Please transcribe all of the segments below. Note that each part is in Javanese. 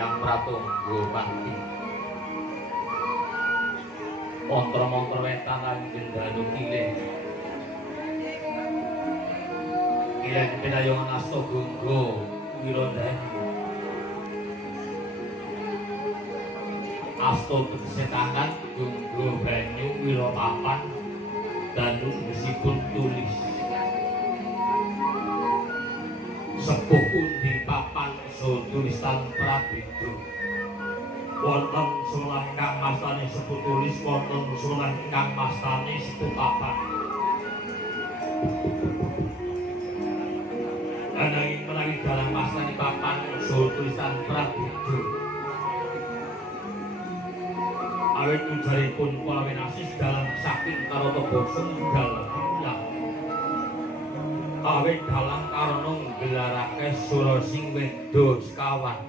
Hyang Pratangga Pati. Montor-montor wetan lan gendano kilih. Kilih pinayungan asta gungga Wirandanu. Asta tegese tangan gungga banyu wira papan danu tegesipun tulis. Sepuh pundi papan so tulisan Prabéda. Wonten solah ingkang mastani sepuh tulis, wonten solah ingkang mastani sepuh papan. Ananging menawi dalang mastani papan so tulisan Prabéda. Awit ujaripun para winasis dalang saking karata basa nggal ulang. Awit dalang karana nggelarake sura sing weda sekawan.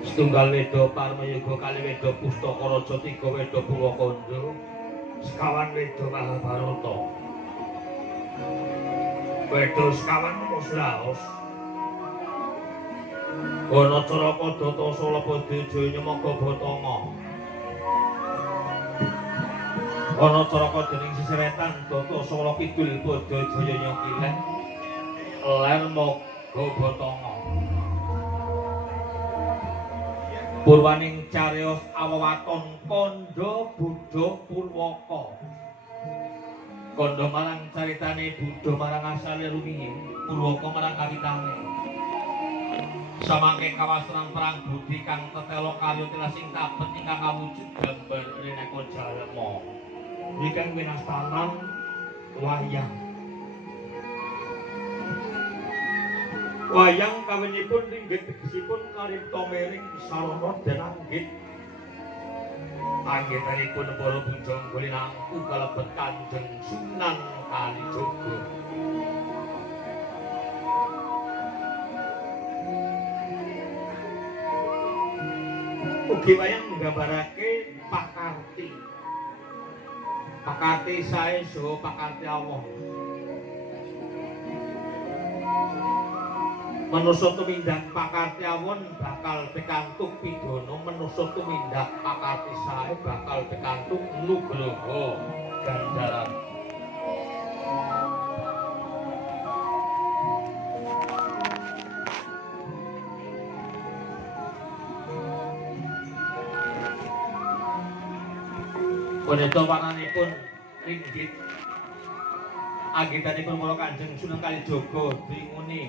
Setunggal weda Parmayoga kali weda Pustaka Raja, tiga weda Purwakanda, sekawan weda Mahabharata. Weda sekawan Musraos. Ana Caraka Data Salapada Jaya Nyemaka Batanga. Ana Caraka dening sisih wetan Data Sala Kidul Pada Jaya Nyakileh. Ler Maga Batanga. Purwaning cariyos awewaton Kanda Buddha Purwaka. Kanda marang caritane, Buddha marang asale rumiyin, Purwaka marang kawitane. Samangke kawasran perang budi kang tetelo karya tilasing tabet ingkang kawujud gambar Rineka Jalma. Wikan winastanan wayang. Wayang kawinipun inggih tegesipun karipta miring sarana den anggit. Anggitanipun para bujang kulinangku kalebet Kanjeng Sunan Kalijaga. Ugi wayang nggambarake pakarti. Pakarti sae saha pakarti Allah. Manusa tumindak pakarti awon bakal pikantuk pidana, manusa tumindak pakarti sae bakal pikantuk nugraha ganjaran. Punika warnanipun ringgit. Anggitanipun para Kanjeng Sunan Kalijaga dinguni